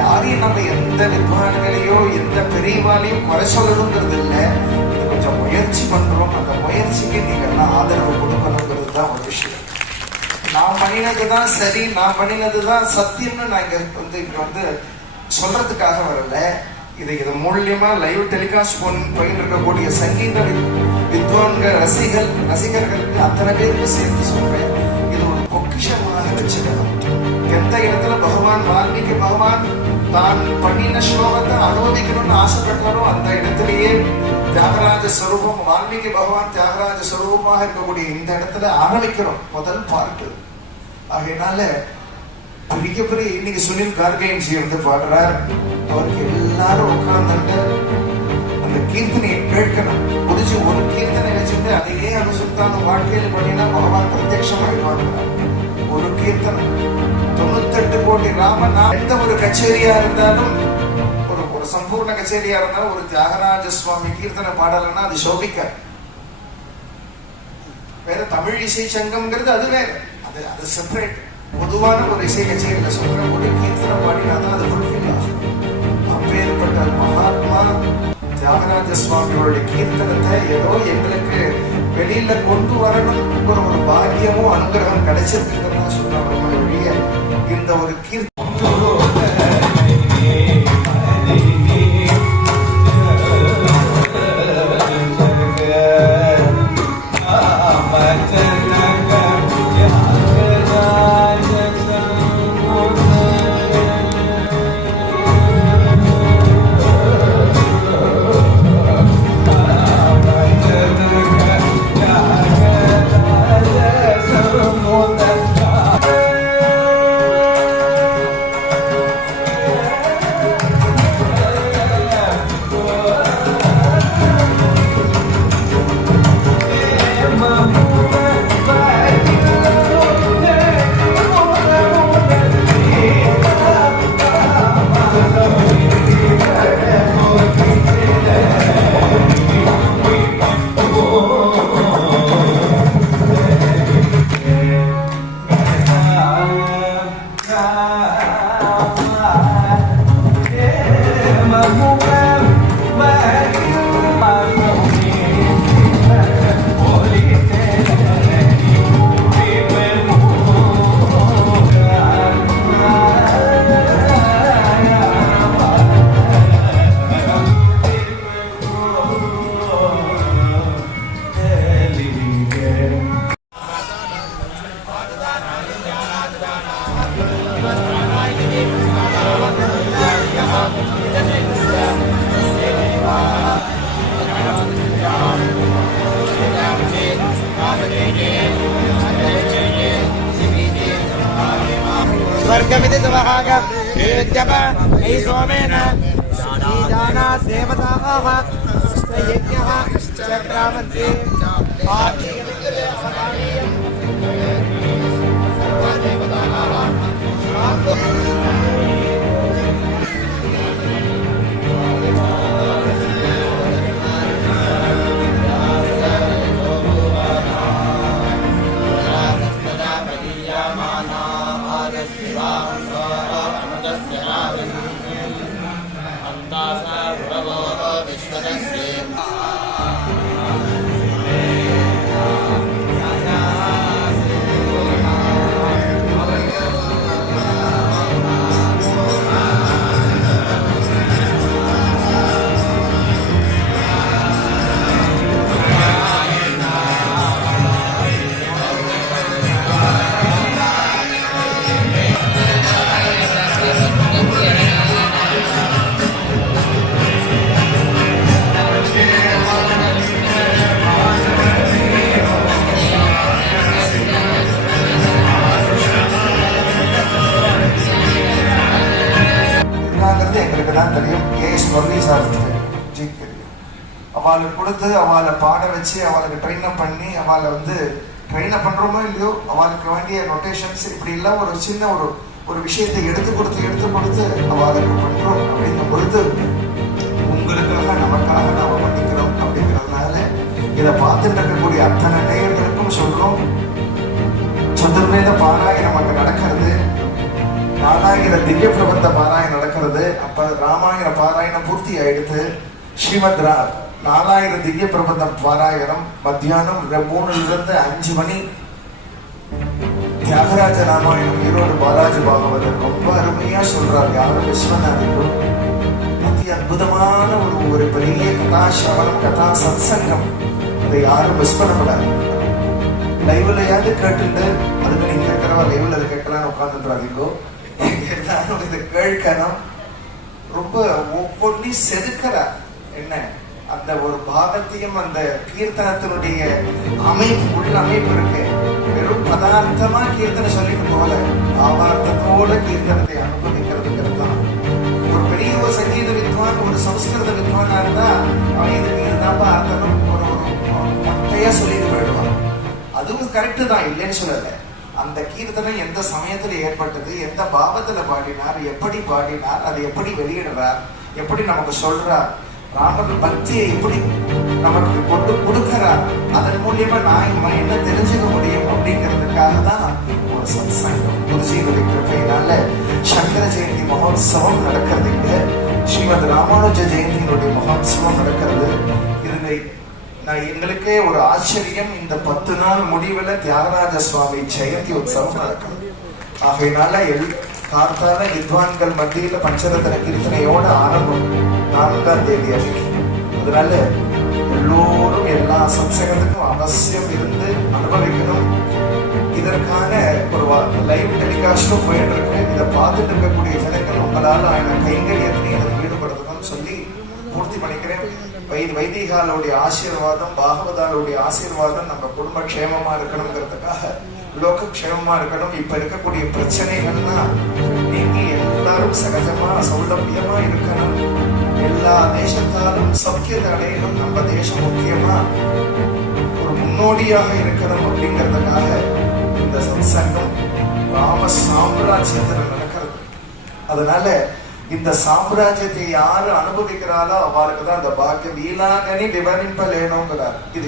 யாரையும் நம்ம எந்த வித்வான்களையோ எந்த பெரியவாலையும் குறை சொல்லணுங்கிறது இல்லை. இது கொஞ்சம் முயற்சி பண்றோம். அந்த முயற்சிக்கு நீங்க எல்லாம் ஆதரவு கொடுக்கணுங்கிறது தான் ஒரு விஷயம். நான் பண்ணினதுதான் சரி, நான் பண்ணினதுதான் சத்தியம்னு நான் இங்க சொல்றதுக்காக வரல. இது மூலியமா லைவ் டெலிகாஸ்ட் போயிட்டு இருக்கக்கூடிய சங்கீத வித்வான்கள் ரசிகர்களுக்கு அத்தனை பேருக்கு சேர்த்து சொல்றேன். இது ஒரு பொக்கிஷமாக வச்சுக்கணும். எந்த இடத்துல வால்மீகி பகவான் தான் பண்ணின ஸ்லோகத்தை அனுபவிக்கணும்னு ஆசைப்பட்டாரோ அந்த இடத்திலேயே தியாகராஜ ஸ்வரூபம், வால்மீகி பகவான் தியாகராஜ ஸ்வரூபமாக இருக்கக்கூடிய இந்த இடத்துல ஆரம்பிக்கிறோம் முதல் பார்ட்டு. ஆகையினால பெரிய இன்னைக்கு சுனில் கார்கேயன்ஜி பாடுறார். அவருக்கு எல்லாரும் உட்கார்ந்துட்டு அந்த கீர்த்தனையை கேட்கணும். முடிஞ்சு ஒரு கீர்த்தனை வச்சுட்டு அதையே அனுசரித்தான வாழ்க்கையில பண்ணினா பகவான் பிரத்யட்சமாயிடுவாங்க. ஒரு கீர்த்தனை 98 கோடி ராமன். எந்த ஒரு கச்சேரியா இருந்தாலும், ஒரு சம்பூர்ண கச்சேரியா இருந்தாலும் ஒரு தியாகராஜ சுவாமி கீர்த்தனை பாடலன்னா அது சோபிக்க. வேற தமிழ் இசை சங்கம்ங்கிறது அது வேற, அது செப்பரேட். பொதுவான ஒரு இசை கச்சேரியில சொல்ற ஒரு கீர்த்தனை பாடினாதான் அது கொடுக்கலாம். அப்பேற்பட்ட மகாத்மா தியாகராஜ சுவாமியோட கீர்த்தனத்தை ஏதோ எங்களுக்கு வெளியில கொண்டு வரணும் ஒரு பாக்கியமும் அனுகிரகம் கிடைச்சிருக்குன்னு சொல்றாங்க. இந்த ஒரு स्वर्गमिति सुवहागं युज्यप हि सोमेन ईजाना देवताः यज्ञः चक्रामन्त्रे தெரியும். கேஎஸ் முரளி சார் தெரியும். அவளுக்கு கொடுத்து அவளை பாட வச்சு அவளுக்கு ட்ரெயின் அப் பண்ணி அவளை ட்ரெயின் அப் பண்றோமோ இல்லையோ அவளுக்கு வேண்டிய ரொட்டேஷன்ஸ் இப்படி எல்லாம் ஒரு சின்ன ஒரு விஷயத்தை எடுத்து கொடுத்து அவளுக்கு பண்றோம் அப்படிங்கும் பொழுது உங்களுக்காக நமக்காக நாம பண்ணிக்கிறோம். அப்படிங்கிறதுனால இதை பார்த்துட்டு இருக்கக்கூடிய அத்தனை நேயர்களுக்கும் சொல்றோம், சதுர்வேத பாராயணம் அங்க நடக்கிறது. 4000 திவ்ய பிரபந்த பாராயணம் நடக்கிறது. அப்ப ராமாயண பாராயணம் பூர்த்தி ஆயிடுத்து. ஸ்ரீமத் 4000 திவ்ய பிரபந்தம் பாராயணம் மத்தியானம் 3 to 5 மணி. தியாகராஜ ராமாயணம் ஈரோடு பாலாஜி பாகவதர் ரொம்ப அருமையா சொல்றாரு. யாரும் விஸ்வநாதரும் அதி அற்புதமான ஒரு பெரிய கதாசிரவணம், கதா சத்சங்கம். அதை யாரும் மிஸ் பண்ணக்கூடாது. லைவ்லயாவது கேட்டுட்டு அதுக்கு நீங்க கேட்கிறவா லைவ்ல அதை கேட்கலான்னு உட்காந்துருக்கோ. எல்லாரும் இதை கேட்கணும். ரொம்ப ஒவ்வொன்றையும் செதுக்கிறார். என்ன அந்த ஒரு பாகத்தையும் அந்த கீர்த்தனத்தினுடைய அமைப்பு, உள்ள அமைப்பு இருக்கு. வெறும் பதார்த்தமா கீர்த்தனை சொல்லிட்டு போல பாவார்த்தத்தோட கீர்த்தனத்தை அனுபவிக்கிறதுங்கிறது தான். ஒரு பெரிய ஒரு சங்கீத வித்வான், ஒரு சம்ஸ்கிருத வித்வானா இருந்தா அவன் இதுக்கு இதுதான் அர்த்தம் ஒரு மொட்டையா சொல்லிட்டு போயிடுவான். அதுவும் கரெக்டு தான், இல்லைன்னு சொல்லல. அந்த கீர்த்தனை எந்த சமயத்துல ஏற்பட்டது, எந்த பாவத்துல பாடினார், எப்படி பாடினார், அதை எப்படி வெளியிடுறார், எப்படி நமக்கு சொல்றார், ராமர் பக்தியை எப்படி நமக்கு கொண்டு கொடுக்கிறார், அதன் மூலியமா நான் என்ன தெரிஞ்சுக்க முடியும் அப்படிங்கிறதுக்காக தான் ஒரு சத்சங்கம். குருஜியுடைய கிருபையினால சங்கர ஜெயந்தி மகோத்சவம் நடக்கிறது. இங்க ஸ்ரீமத் ராமானுஜ ஜெயந்தியினுடைய மகோத்சவம் நடக்கிறது. இதனை எங்களுக்கே ஒரு ஆச்சரியம். இந்த 10 நாள் முடிவுல தியாகராஜ சுவாமி ஜெயந்தி உற்சவம் நடக்கும். ஆகையினால கார்த்தால வித்வான்கள் மத்தியில பஞ்சரத்ன கீர்த்தனையோட ஆரம்பம் 4ஆம் தேதி அன்னைக்கு. அதனால எல்லோரும் எல்லா சத்சங்கத்துக்கும் அவசியம் இருந்து அனுபவிக்கணும். இதற்கான ஒரு லைவ் டெலிகாஸ்டும் போயிட்டு இருக்கு. இதை பார்த்துட்டு இருக்கக்கூடிய ஜனங்கள் உங்களால் கைங்கரியத்திலையும் அதை ஈடுபடுத்தணும்னு சொல்லி பூர்த்தி பண்ணிக்கிறேன். வைதிகாலுடைய ஆசீர்வாதம், பாகவதாலுடைய ஆசீர்வாதம் நம்ம குடும்ப க்ஷேமமா இருக்கணுங்கிறதுக்காக, லோக க்ஷேமமா இருக்கணும். இப்ப இருக்கக்கூடிய பிரச்சனைகள்லாம் நீங்கி எல்லாரும் சகஜமா சௌலபியமா இருக்கணும். எல்லா தேசத்தாலும் சௌக்கியத்தை அடையணும். நம்ம தேசம் முக்கியமா ஒரு முன்னோடியாக இருக்கணும் அப்படிங்கிறதுக்காக இந்த சத்சங்கம் ராம சாம்ராஜ்யத்தில் நடக்கிறது. அதனால இந்த சாம்ராஜ்யத்தை யாரு அனுபவிக்கிறாளோ அவருக்கு தான் அந்த பாக்கியம். வீலாங்கனி விவரிப்பலேனோங்கிறார். இது